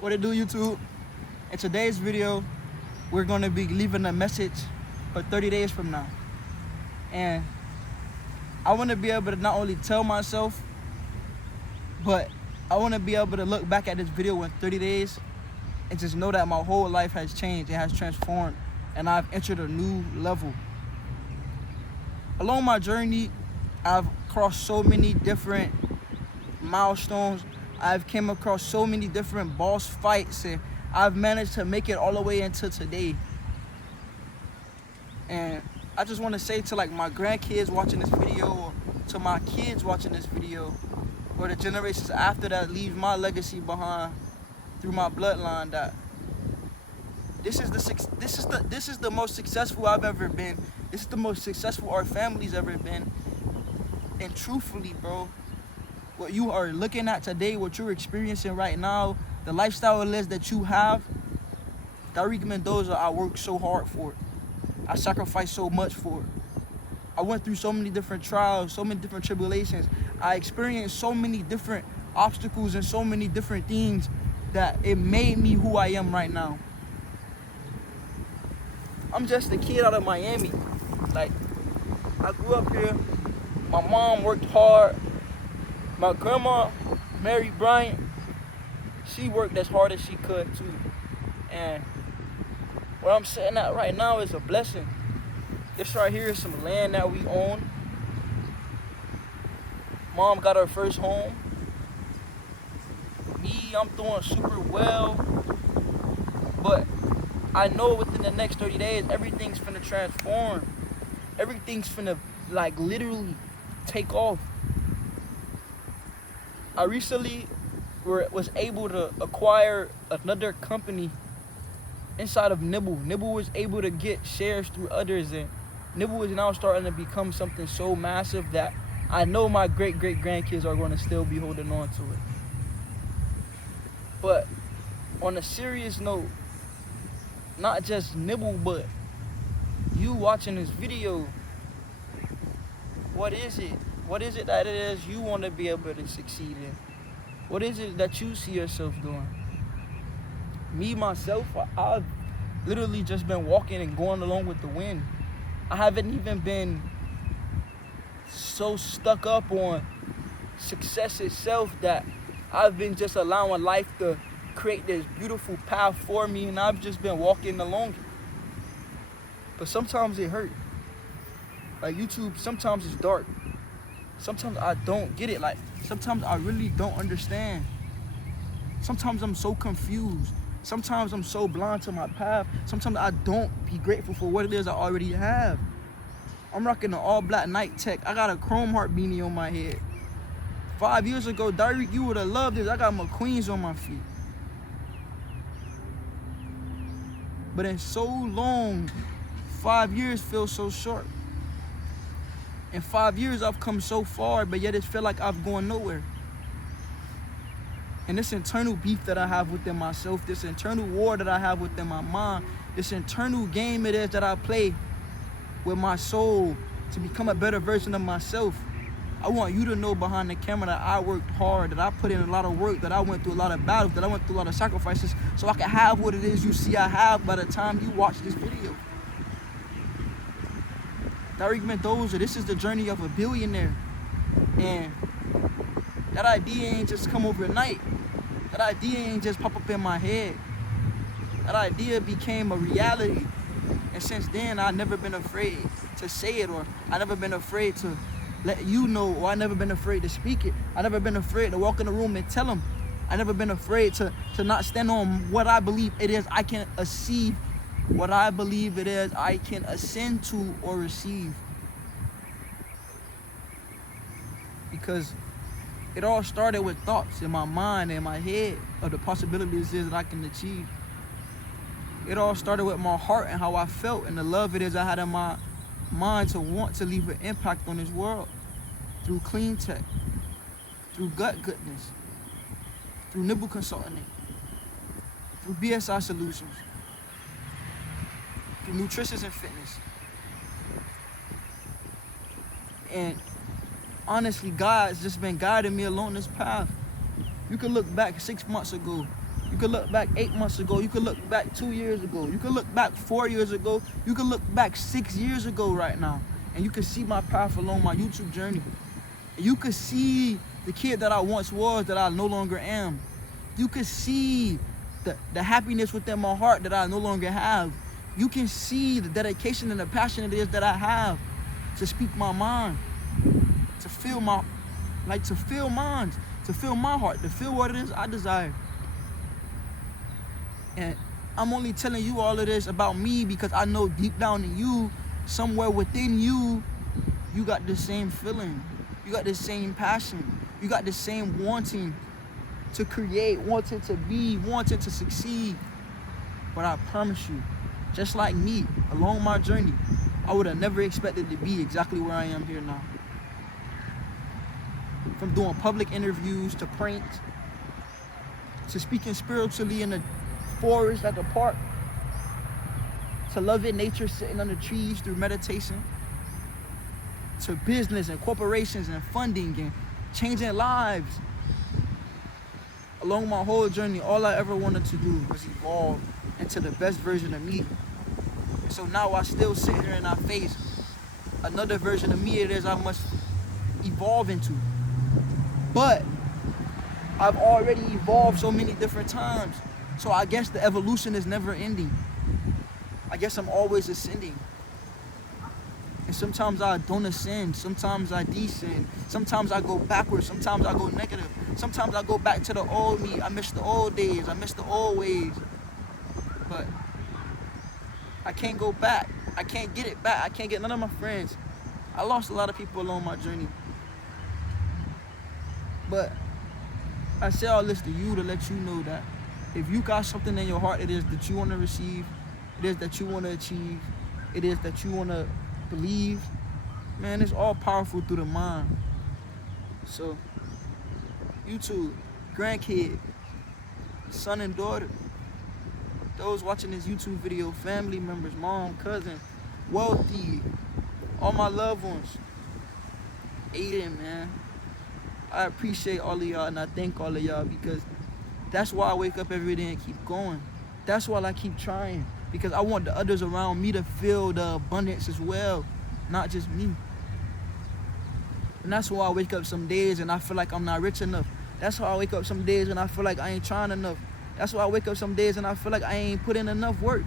What it do, YouTube? In today's video, we're gonna be leaving a message for 30 days from now. And I wanna be able to not only tell myself, but I wanna be able to look back at this video in 30 days and just know that my whole life has changed, it has transformed, and I've entered a new level. Along my journey, I've crossed so many different milestones. I've came across so many different boss fights, and I've managed to make it all the way into today. And I just want to say to like my grandkids watching this video, or to my kids watching this video, or the generations after that leave my legacy behind through my bloodline, that this is the most successful I've ever been. This is the most successful our family's ever been. And truthfully, bro, what you are looking at today, what you're experiencing right now, the lifestyle it is that you have, Tariq Mendoza, I worked so hard for it. I sacrificed so much for it. I went through so many different trials, so many different tribulations. I experienced so many different obstacles and so many different things that it made me who I am right now. I'm just a kid out of Miami. Like, I grew up here. My mom worked hard. My grandma, Mary Bryant, she worked as hard as she could too. And where I'm sitting at right now is a blessing. This right here is some land that we own. Mom got her first home. Me, I'm doing super well. But I know within the next 30 days, everything's finna transform. Everything's finna, like, literally take off. I recently was able to acquire another company inside of Nibble. Nibble was able to get shares through others, and Nibble is now starting to become something so massive that I know my great-great-grandkids are going to still be holding on to it. But on a serious note, not just Nibble, but you watching this video, what is it? What is it that it is you want to be able to succeed in? What is it that you see yourself doing? Me, myself, I've literally just been walking and going along with the wind. I haven't even been so stuck up on success itself that I've been just allowing life to create this beautiful path for me, and I've just been walking along it. But sometimes it hurt. Like YouTube, sometimes it's dark. Sometimes I don't get it. Like, sometimes I really don't understand. Sometimes I'm so confused. Sometimes I'm so blind to my path. Sometimes I don't be grateful for what it is I already have. I'm rocking an all-black Night Tech. I got a Chrome Heart beanie on my head. 5 years ago, Tariq, you would have loved this. I got McQueens on my feet. But in so long, 5 years feels so short. In 5 years, I've come so far, but yet it feels like I've gone nowhere. And this internal beef that I have within myself, this internal war that I have within my mind, this internal game it is that I play with my soul to become a better version of myself. I want you to know behind the camera that I worked hard, that I put in a lot of work, that I went through a lot of battles, that I went through a lot of sacrifices, so I can have what it is you see I have by the time you watch this video. Tariq Mendoza, this is the journey of a billionaire. And that idea ain't just come overnight. That idea ain't just pop up in my head. That idea became a reality. And since then, I've never been afraid to say it, or I've never been afraid to let you know, or I've never been afraid to speak it. I've never been afraid to walk in the room and tell them. I've never been afraid to not stand on what I believe it is I can achieve, what I believe it is I can ascend to or receive. Because it all started with thoughts in my mind and my head of the possibilities that I can achieve. It all started with my heart and how I felt and the love it is I had in my mind to want to leave an impact on this world through clean tech, through gut goodness, through Nibble Consulting, through BSI Solutions, through nutrition and fitness. And honestly, God's just been guiding me along this path. You can look back 6 months ago You could look back 8 months ago. You could look back 2 years ago. You could look back 4 years ago. You could look back 6 years ago right now. And you can see my path along my YouTube journey. And you could see the kid that I once was that I no longer am. You could see the happiness within my heart that I no longer have. You can see the dedication and the passion it is that I have to speak my mind, to feel my minds, to feel my heart, to feel what it is I desire. And I'm only telling you all of this about me because I know deep down in you, somewhere within you, you got the same feeling. You got the same passion. You got the same wanting to create, wanting to be, wanting to succeed. But I promise you, just like me, along my journey, I would have never expected to be exactly where I am here now. From doing public interviews to pranks, to speaking spiritually in the forest at the park, to loving nature sitting under trees through meditation, to business and corporations and funding and changing lives. Along my whole journey, all I ever wanted to do was evolve into the best version of me. And so now I still sit here and I face another version of me it is I must evolve into. But I've already evolved so many different times. So I guess the evolution is never ending. I guess I'm always ascending. And sometimes I don't ascend, sometimes I descend, sometimes I go backwards, sometimes I go negative, sometimes I go back to the old me. I miss the old days, I miss the old ways. But I can't go back. I can't get it back. I can't get none of my friends. I lost a lot of people along my journey. But I say all this to you to let you know that if you got something in your heart, it is that you want to receive, it is that you want to achieve, it is that you want to believe, man, it's all powerful through the mind. So, YouTube, grandkid, son and daughter, those watching this YouTube video, family members, mom, cousin, wealthy, all my loved ones, Aiden, man, I appreciate all of y'all and I thank all of y'all because that's why I wake up every day and keep going. That's why I keep trying. Because I want the others around me to feel the abundance as well, not just me. And that's why I wake up some days and I feel like I'm not rich enough. That's why I wake up some days and I feel like I ain't trying enough. That's why I wake up some days and I feel like I ain't put in enough work.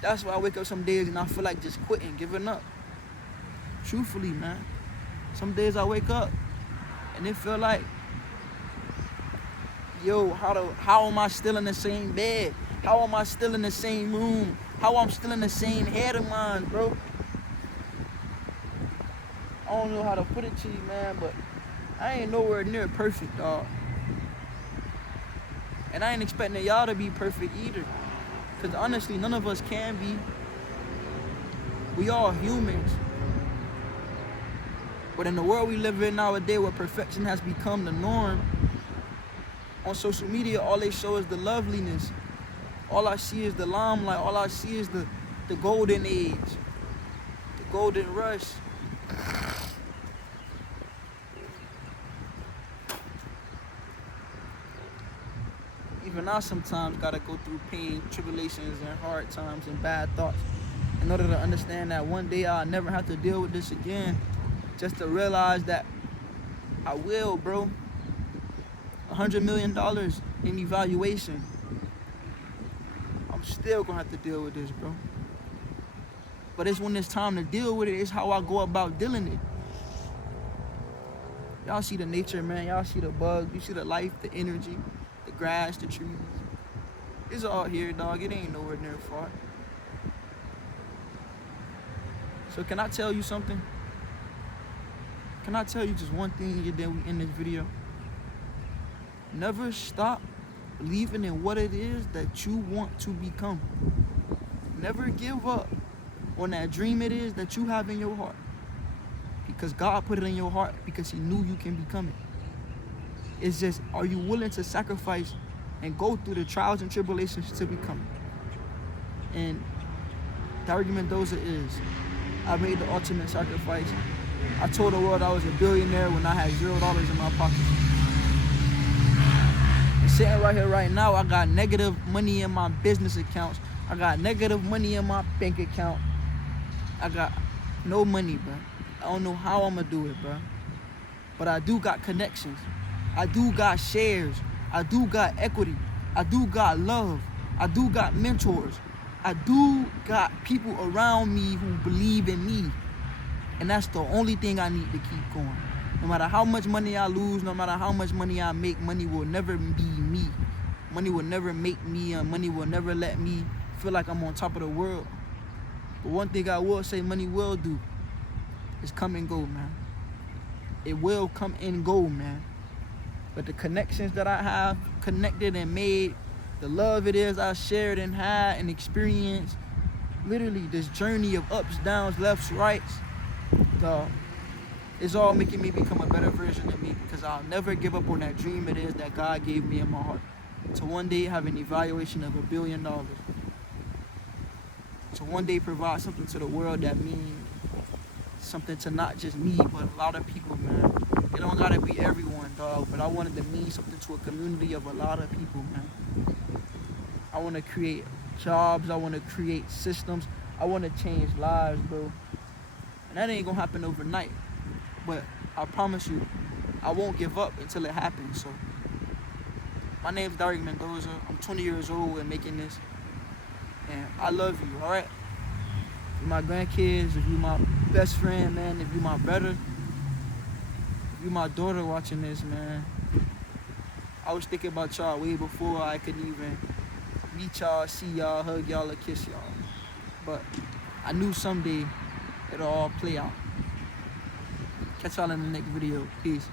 That's why I wake up some days and I feel like just quitting, giving up. Truthfully, man. Some days I wake up and it feel like, yo, how am I still in the same bed? How am I still in the same room? How I'm still in the same head of mine, bro? I don't know how to put it to you, man, but I ain't nowhere near perfect, dog. And I ain't expecting y'all to be perfect either. Because honestly, none of us can be. We all humans. But in the world we live in nowadays where perfection has become the norm, on social media, all they show is the loveliness. All I see is the limelight. All I see is the golden age, the golden rush. Even I sometimes gotta go through pain, tribulations, and hard times and bad thoughts in order to understand that one day I'll never have to deal with this again. Just to realize that I will, bro. $100 million in evaluation. I'm still gonna have to deal with this, bro. But it's when it's time to deal with it, it's how I go about dealing it. Y'all see the nature, man. Y'all see the bugs. You see the life, the energy, the grass, the trees. It's all here, dog. It ain't nowhere near far. So can I tell you something? Can I tell you just one thing and then we end this video? Never stop believing in what it is that you want to become. Never give up on that dream it is that you have in your heart. Because God put it in your heart because he knew you can become it. It's just, are you willing to sacrifice and go through the trials and tribulations to become it? And the argument those is, I made the ultimate sacrifice. I told the world I was a billionaire when I had $0 in my pocket. Sitting right here right now, I got negative money in my business accounts. I got negative money in my bank account. I got no money, bro. I don't know how I'm gonna do it, bro. But I do got connections. I do got shares. I do got equity. I do got love. I do got mentors. I do got people around me who believe in me. And that's the only thing I need to keep going. No matter how much money I lose, no matter how much money I make, money will never be me. Money will never make me, and money will never let me feel like I'm on top of the world. But one thing I will say money will do is come and go, man. It will come and go, man. But the connections that I have connected and made, the love it is I shared and had and experienced, literally this journey of ups, downs, lefts, rights, dog, it's all making me become a better version of me, because I'll never give up on that dream it is that God gave me in my heart. To one day have an evaluation of $1 billion. To one day provide something to the world that means something to not just me, but a lot of people, man. It don't gotta be everyone, dog, but I wanted to mean something to a community of a lot of people, man. I want to create jobs. I want to create systems. I want to change lives, bro. And that ain't gonna happen overnight. But I promise you, I won't give up until it happens. So, my name's Derek Mendoza. I'm 20 years old and making this. And I love you, all right? If you're my grandkids, if you're my best friend, man, if you're my brother, if you're my daughter watching this, man, I was thinking about y'all way before I could even meet y'all, see y'all, hug y'all, or kiss y'all. But I knew someday it'll all play out. Catch y'all in the next video. Peace.